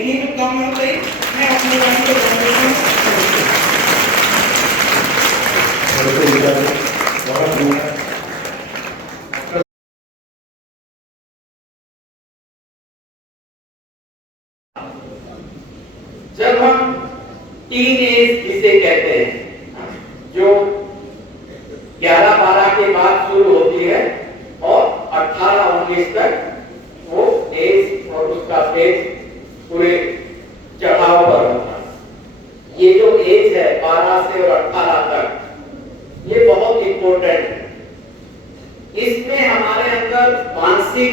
इन्हीं पे काम होता है। मैं अपने वाणी को जब हम टीन एज जिसे कहते हैं, जो 11-12 के बाद शुरू होती है और 18-19 तक वो एज और उसका फेज पूरे चढ़ाव पर होता है। ये जो एज है 12 से और 18 तक, ये बहुत इंपॉर्टेंट है। इसमें हमारे अंदर मानसिक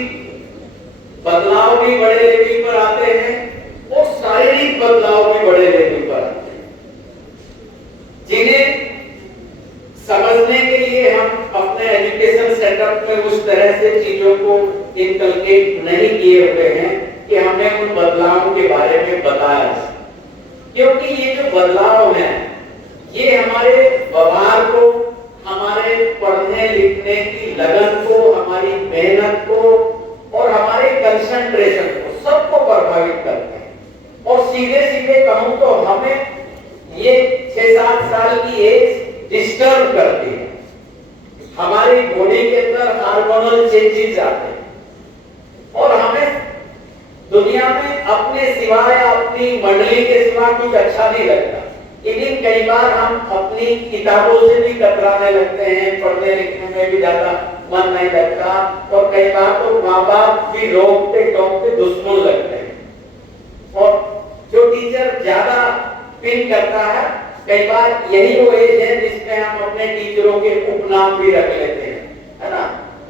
बदलाव भी बड़े लेवल पर आते हैं और शारीरिक बदलाव भी बड़े लेवल पर आते हैं, जिन्हें समझने के लिए हम अपने एजुकेशन सेटअप में उस तरह से चीजों को इनकलकेट नहीं किए हुए हैं कि हमें उन बदलावों के बारे में बताया जाए। क्योंकि ये जो बदलाव हैं, ये हमारे व्यवहार को, हमारे पढ़ने लिखने की लगन को, हमारी मेहनत को और हमारे कंसंट्रेशन को, सबको प्रभावित करते हैं। और सीधे सीधे कहूं तो हमें ये 6-7 साल की एज डिस्टर्ब करती है। हमारी बॉडी के अंदर हार्मोनल चेंजेस आते हैं और हमें दुनिया में अपने सिवाय, अपनी मंडली के सिवा कुछ अच्छा नहीं लगता। लेकिन कई बार हम अपनी किताबों से भी कतराने लगते हैं, पढ़ने लिखने में भी ज्यादा मन नहीं लगता और कई बार तो माँ बाप भी रोकते टोकते दुश्मन लगते हैं। और जो टीचर ज्यादा पिन करता है, कई बार यही वो एज है जिसमें हम अपने टीचरों के उपनाम भी रख लेते हैं, है ना।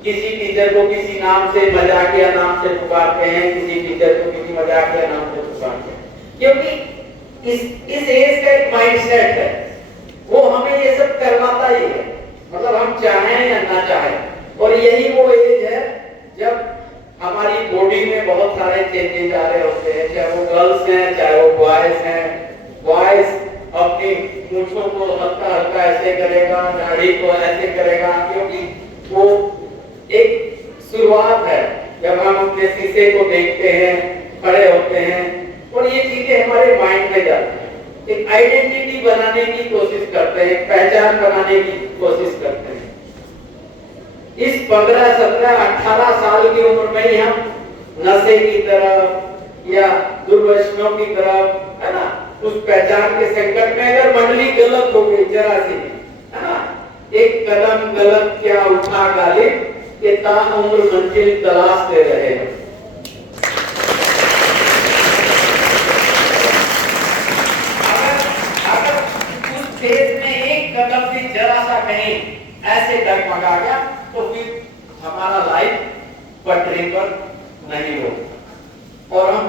किसी टीचर को किसी नाम से, मजाकिया नाम से पुकारते हैं, किसी टीचर को किसी मजाकिया नाम से पुकारते हैं, क्योंकि इस एज का एक माइंडसेट है, वो हमें ये सब करवाता ही है, मतलब हम चाहें या ना चाहें। और यही वो एज है जब हमारी बॉडी में बहुत सारे चेंजेस आ रहे होते हैं, चाहे वो गर्ल्स हैं चाहे वो बॉयज हैं। बॉयज अपनी मूंछों को हल्का हल्का ऐसे करेगा, दाढ़ी को ऐसे करेगा, क्योंकि वो एक शुरुआत है जब हम अपने शीशे को देखते हैं, खड़े होते हैं और ये चीजें हमारे माइंड में जाती हैं। एक आइडेंटिटी बनाने की कोशिश करते हैं, पहचान बनाने की कोशिश करते हैं। इस 15, 17, 18 साल की उम्र में ही हम नशे की तरफ या दुर्व्यसनों की तरफ, है ना, उस पहचान के संकट में अगर मंडली गलत हो गई जरा सी, है ना, एक कदम गलत क्या उठा गालिब के ताउम्र मंजिल तलाशते रहेगा। अगर उस फेज में एक कदम भी जरा सा कहीं ऐसे डगमगा गया तो फिर हमारा लाइफ पटरी पर नहीं होगा और हम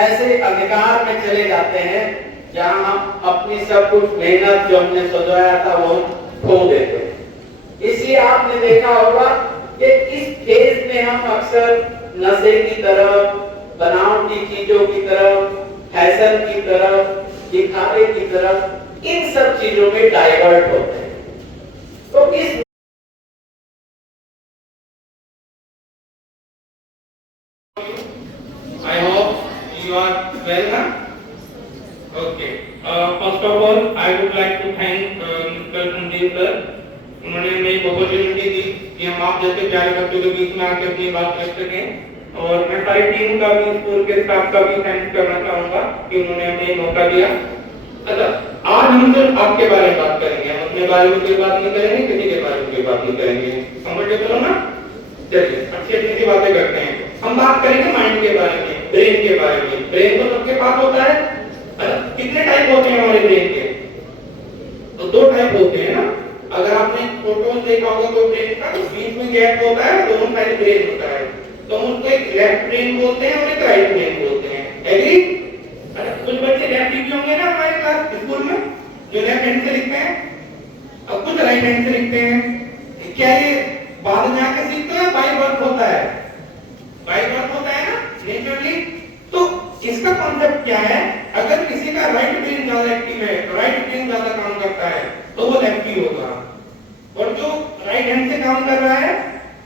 ऐसे अंधकार में चले जाते हैं जहां हम अपनी सब कुछ मेहनत जो हमने सजाया था वो खो देते हैं। इसलिए आपने देखा होगा कि इस फेज में हम अक्सर नशे की तरफ, बनावटी चीजों की तरफ, फैशन की तरफ, दिखावे की तरफ, इन सब चीजों में डाइवर्ट होते हैं। तो इस I hope you are well now. Okay. First of all, I would like to thank Mr. Sandeep sir. उन्होंने हमें एक अपॉर्चुनिटी दी कि हम आप जैसे प्यारे बच्चों के बीच में आके अपनी बात रख सकें। और मैं सारी टीम का भी, स्कूल के स्टाफ का भी थैंक्स करना चाहूँगा कि उन्होंने हमें मौका दिया। अच्छा, आज हम सिर्फ आपके बारे में बात करेंगे, हम अपने बारे में कोई बात नहीं करेंगे, किसी के बारे में कोई बात नहीं करेंगे। कंफर्टेबल हो ना? चलिए अच्छी अच्छी सी बातें करते हैं। हम बात करेंगे माइंड के बारे में, ब्रेन के बारे में। ब्रेन तो सबके पास होता है। कितने टाइप होते हैं हमारे ब्रेन के? तो 2 टाइप होते हैं ना। अगर आपने फोटो देखा होगा तो ब्रेन का बीच में गैप होता है, दोनों साइड ब्रेन होता है, तो हम उसको एक लेफ्ट ब्रेन बोलते हैं और एक राइट ब्रेन बोलते हैं। एग्री? कुछ बच्चे लेफ्ट भी होंगे ना हमारे क्लास स्कूल में, जो लेफ्ट हैंड से लिखते हैं और कुछ राइट हैंड से लिखते हैं। क्या ये बाद में आके सीखते हैं? बाय बर्थ होता है, बाय बर्थ होता है ना, नेचुरली। तो इसका कॉन्सेप्ट क्या है? अगर किसी का राइट ब्रेन ज्यादा एक्टिव है, राइट ब्रेन ज्यादा काम करता है, तो वो लेफ्टी होगा, और जो राइट हैंड से काम कर रहा है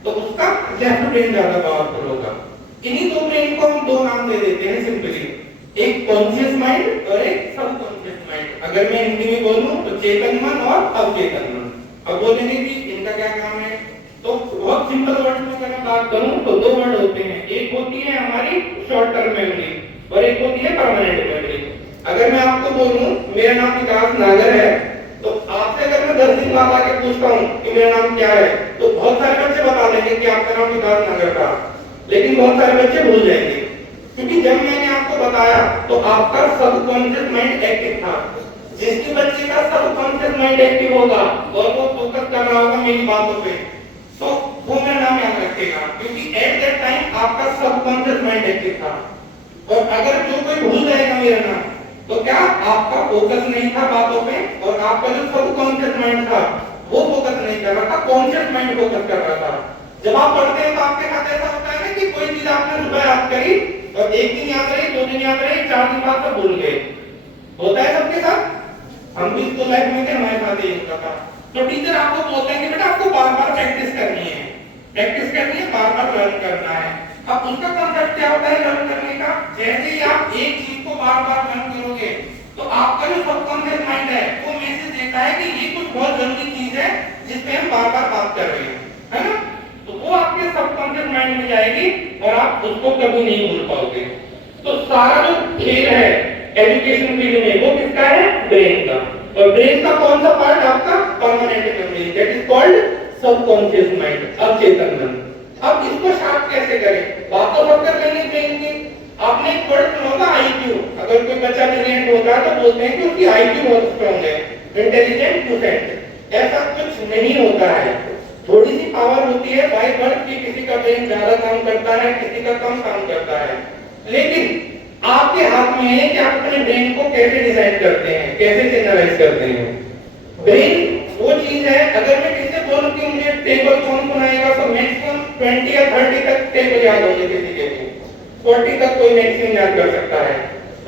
तो उसका लेफ्ट ब्रेन ज्यादा पावरफुल होगा। इन्हीं 2 ब्रेन को हम 2 नाम दे देते हैं सिंपली। एक कॉन्शियस माइंड और एक सब कॉन्शियस माइंड। अगर मैं हिंदी में बोलूं तो चेतन मन और अवचेतन मन। अब बोलेंगे कि इनका क्या काम है, तो बहुत सिंपल वर्ड में अगर मैं बात करूं तो दो वर्ड होते हैं, एक होती है हमारी शॉर्ट टर्म मेमोरी और एक होती है परमानेंट मेमोरी। अगर मैं आपको बोलूं मेरा नाम विकास नागर है, तो आपसे अगर मैं 10 दिन बाद आके पूछता हूं कि मेरा नाम क्या है, तो बहुत सारे बच्चे बता देंगे कि आपका नाम विकास नागर था, लेकिन बहुत सारे बच्चे भूल जाएंगे, क्योंकि जब मैंने आपको बताया तो आपका सबकॉन्शियस माइंड एक्टिव था। जिसके बच्चे का सबकॉन्शियस माइंड एक्टिव होगा और वो फोकस कर रहा होगा मेरी बातों पे, तो वो मेरा नाम याद रखेगा, क्योंकि एट दैट टाइम आपका सबकॉन्शियस माइंड एक्टिव था। और अगर जो कोई भूल जाएगा मेरा नाम, तो क्या आपका फोकस नहीं था बातों पे, और आपका जो सबकॉन्शियस माइंड था वो फोकस नहीं कर रहा था, कॉन्शियस माइंड फोकस कर रहा था। जब आप पढ़ते हैं तो आपके साथ ऐसा होता है ना कि कोई चीज आपने सुबह याद करी और एक दिन याद रही, 2 दिन याद रही, 4 दिन बाद सब भूल गए। होता है सबके साथ, हम भी स्कूल लाइफ में थे, हमारे साथ यही होता था। तो टीचर आपको बोलते हैं कि बेटा आपको बार-बार प्रैक्टिस करनी है, बार-बार लर्न करना है। अब उसका कांसेप्ट क्या होता है लर्न करने का? जैसे ही आप एक चीज को बार-बार लर्न करोगे तो आपका जो सबकॉन्शियस माइंड है वो मैसेज देता है कि ये कुछ बहुत जरूरी चीज है जिस पे हम बार-बार बात कर रहे हैं, है ना? तो वो आपके सबकॉन्शियस माइंड में जाएगी और आप उसको कभी नहीं भूल पाओगे। तो सारा जो खेल है एजुकेशन फील्ड में वो किसका है? ब्रेन का। और ब्रेन का कौन सा पार्ट? आपका permanent memory, that is called subconscious mind, अवचेतन मन। अब इसको शार्प कैसे करें? बात तो सब कर लेंगे ब्रेन की। आपने एक वर्ड सुना होगा आईक्यू। अगर कोई बच्चा ब्रिलियंट होता है तो बोलते हैं कि उसकी आईक्यू बहुत स्ट्रांग है, इंटेलिजेंट स्टूडेंट। ऐसा कुछ नहीं होता है, थोड़ी सी पावर होती है बाय बर्थ की, किसी का ब्रेन ज्यादा काम करता है, किसी का कम काम करता है। लेकिन आपके हाथ में है कि आप अपने ब्रेन को कैसे डिजाइन करते हैं, कैसे चैनलाइज करते हैं। ब्रेन वो चीज है, अगर मैं किसी से बोलूं कि मुझे टेबल कौन बनाएगा, तो मैक्सिमम 20 या 30 तक टेबल याद होंगे, किसी के भी 40 तक कोई मैक्सिमम याद कर सकता है।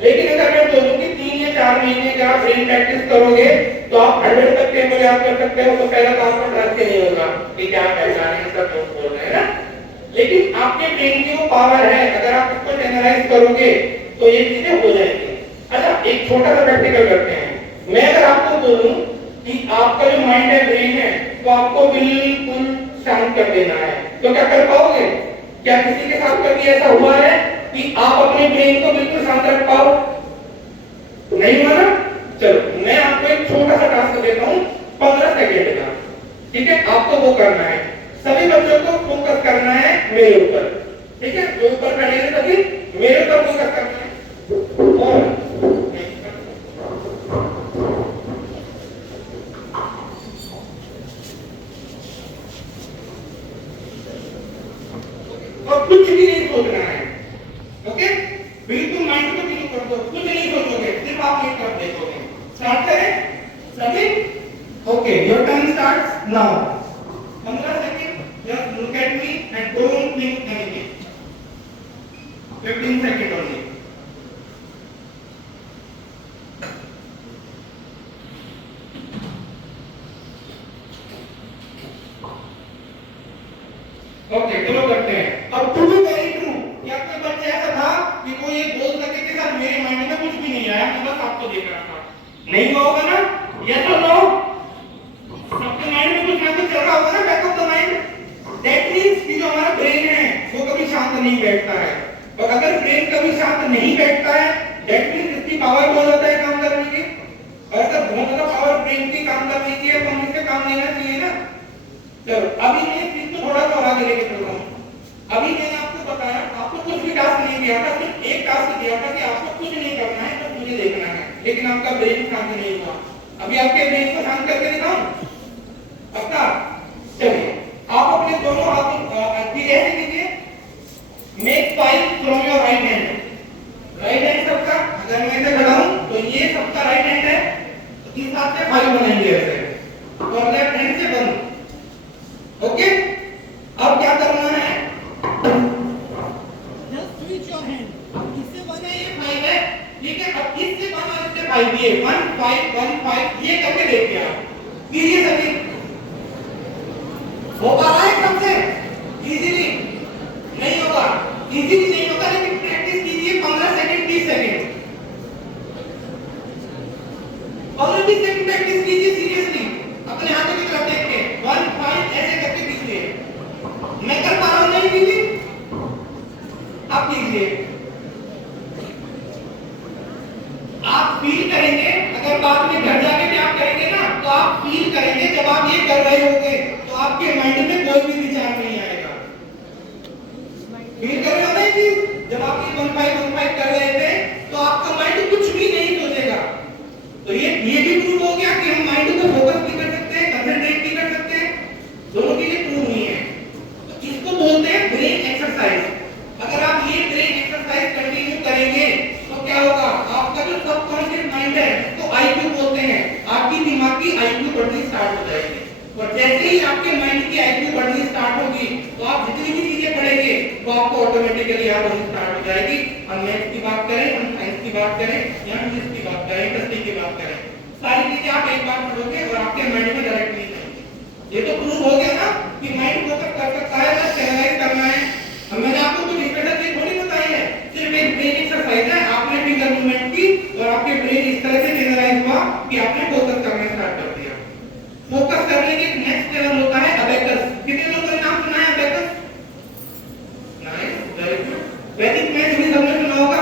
लेकिन अगर मैं बोलूं कि 3 या 4 महीने का आप ब्रेन प्रैक्टिस करोगे तो आप 100 तक टेबल याद कर सकते हो। तो पहला तो आपको ट्रस्ट नहीं होगा कि क्या पहचान है, सब लोग बोल रहे हैं ना। लेकिन आपके ब्रेन की वो पावर है, अगर आप इसको चैनलाइज करोगे तो ये चीजें हो जाएंगी। अच्छा, एक छोटा सा प्रैक्टिकल करते हैं। मैं अगर आपको बोलूं कि आपका जो माइंड है, ब्रेन है, तो आपको बिल्कुल शांत कर देना है, तो क्या कर पाओगे? क्या किसी के साथ कभी ऐसा हुआ है कि आप अपने ब्रेन को बिल्कुल शांत रख पाओ? नहीं हुआ ना? चलो मैं आपको एक छोटा सा टास्क देता हूं, 15 सेकंड का, ठीक है? आपको वो करना है, सभी बच्चों को फोकस करना है मेरे ऊपर, ठीक है? जो ऊपर खड़े हैं सभी मेरे ऊपर फोकस करना है। और कुछ भी नहीं सोचना है, ओके? बिल्कुल माइंड को क्लियर कर दो, कुछ नहीं सोचोगे, सिर्फ आप एक तरफ देखोगे। स्टार्ट करें सभी? Okay, your time starts now. 15 second, just look at me and don't think anything. 15 second only. Okay, चलो करते हैं। अब टू बी वेरी ट्रू, क्या कोई बच्चा ऐसा था कि कोई ये बोल सके कि सर मेरे माइंड में कुछ भी नहीं आया, मैं बस आपको देख रहा था? नहीं होगा ना? यस और नो? सबके माइंड में कुछ ना कुछ चल रहा होगा ना, back of the mind. That means कि जो हमारा ब्रेन है वो कभी शांत नहीं बैठता है, और अगर ब्रेन कभी शांत नहीं बैठता है दैट मींस इसकी पावर बहुत ज्यादा है काम करने की। और अगर बहुत ज्यादा पावर ब्रेन की काम करने की है तो हम इससे काम लेना चाहिए ना। चलो अभी मैं इस चीज को थोड़ा सा और आगे लेके चलता हूं। अभी मैंने आपको बताया, आपको कुछ भी टास्क नहीं दिया था, सिर्फ एक टास्क दिया था कि आपको कुछ नहीं करना है, बस मुझे देखना है, लेकिन आपका ब्रेन शांत नहीं हुआ। अभी आपके ब्रेन को शांत करके दिखाऊं? पक्का? चलिए, आप अपने दोनों हाथों ऐसे कीजिए, make 5 from your right hand. Right hand सबका, अगर मैं इसे खड़ा हूं तो ये सबका राइट हैंड है, तो इस हाथ से 5 बनाएंगे ऐसे, और लेफ्ट हैंड से 1। ओके, अब क्या करना है? Just switch your hand. अब इससे 1 है, ये 5 है, ठीक है? अब इससे 1 और इससे 5, ये 1 5 1 5, ये करके देखिए आप। कीजिए सभी। हो पा रहा है एकदम से? इजीली नहीं होगा, इजीली नहीं होगा, लेकिन प्रैक्टिस कीजिए 15 सेकंड 20 सेकंड। जल्दी से प्रैक्टिस कीजिए सीरियसली, अपने हाथों की तरफ देख के 1 5 ऐसे करके कीजिए। मैं कर पा रहा हूं नहीं दीदी, आप कीजिए। आप फील करेंगे, अगर बाद में घर जाके भी आप करेंगे ना तो आप फील करेंगे जब आप ये कर रहे होंगे तो आपके माइंड में कोई भी विचार नहीं आएगा। फील कर रहे हो ना जी, जब आप ये 1 5 कर रहे थे तो आपका माइंड कुछ भी नहीं सोचेगा। तो ये भी प्रूव हो गया कि हम माइंड को फोकस भी कर सकते हैं, कंसंट्रेट भी कर सकते हैं, दोनों के लिए प्रूव हुई है। तो इसको बोलते हैं ब्रेन एक्सरसाइज। अगर आप ये ब्रेन एक्सरसाइज कंटिन्यू करेंगे तो क्या होगा, आपका जो सबकॉन्शियस माइंड है तो आईक्यू बोलते हैं, आपकी दिमाग की आईक्यू बढ़नी स्टार्ट हो जाएगी। और जैसे ही आपके माइंड की आईक्यू बढ़नी स्टार्ट होगी तो आप जितनी भी चीजें पढ़ेंगे वो आपको ऑटोमेटिकली याद होनी स्टार्ट हो जाएगी। हम मैथ्स की बात करें, हम साइंस की बात करें या फिजिक्स की बात करें, इंडस्ट्री की बात करें, सारी चीजें आप एक बार पढ़ोगे और आपके माइंड में डायरेक्टली जाएंगी। ये तो प्रूव हो गया ना कि माइंड फोकस कर सकता है, बस चैनलाइज करना है। अब मैंने आपको कुछ स्पेशल चीज थोड़ी बताई है, सिर्फ एक ब्रेन एक्सरसाइज है। आपने फिंगर मूवमेंट की और आपके ब्रेन इस तरह से चैनलाइज हुआ कि आपने फोकस करना स्टार्ट कर दिया। फोकस करने के नेक्स्ट लेवल होता है अबेकस। कितने लोगों ने नाम सुना है अबेकस? Nice, very good. वैदिक मैथ भी सबने सुना होगा।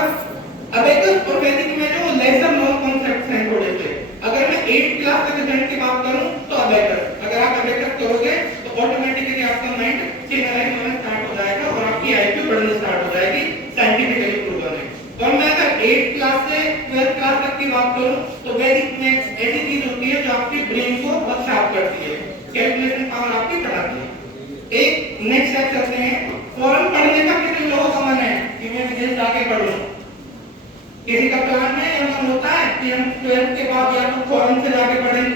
अबेकस और वैदिक मैथ जो लेसर नोन कॉन्सेप्ट्स हैं थोड़े से। अगर मैं 8th क्लास के स्टूडेंट की बात करूं तो अबेकस, अगर आप अबेकस करोगे तो ऑटोमेटिकली आपका माइंड चैनलाइज होना स्टार्ट हो जाएगा और आपकी आईक्यू बढ़नी स्टार्ट हो जाएगी, साइंटिफिकली प्रूवन है। और मैं अगर 8th क्लास से 12th क्लास तक की बात करूं तो वैदिक मैथ ऐसी चीज होती है जो आपके ब्रेन को बहुत शार्प करती है, कैलकुलेशन पावर आपकी बढ़ाती है। एक नेक्स्ट स्टेप चलते हैं। फॉरेन पढ़ने का कितने लोगों का मन है कि मैं विदेश जाके पढूं? किसी का प्लान है या मन होता है कि हम 12th के बाद या तो फॉरेन से जाके पढ़ें?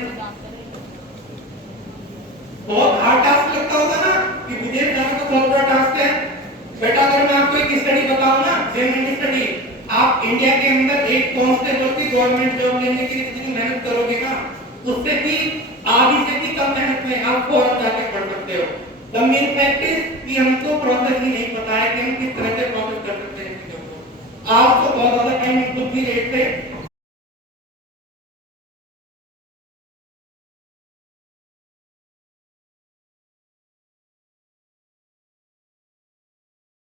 बहुत हार्ड टास्क लगता होगा ना कि विदेश जाना तो बहुत बड़ा टास्क है। बेटा अगर मैं आपको एक स्टडी बताऊं ना, जेमिनी स्टडी, आप इंडिया के अंदर एक कांस्टेबल की गवर्नमेंट जॉब लेने के लिए जितनी मेहनत करोगे ना, उससे भी आधी से भी कम मेहनत में आप फॉरेन जाके पढ़ सकते हो। द मेन फैक्ट इज कि हमको प्रोसेस ही नहीं पता है कि हम किस तरह से प्रोसेस कर सकते हैं चीजों को। आज तो बहुत ज्यादा टाइम इंप्रूव भी रेट से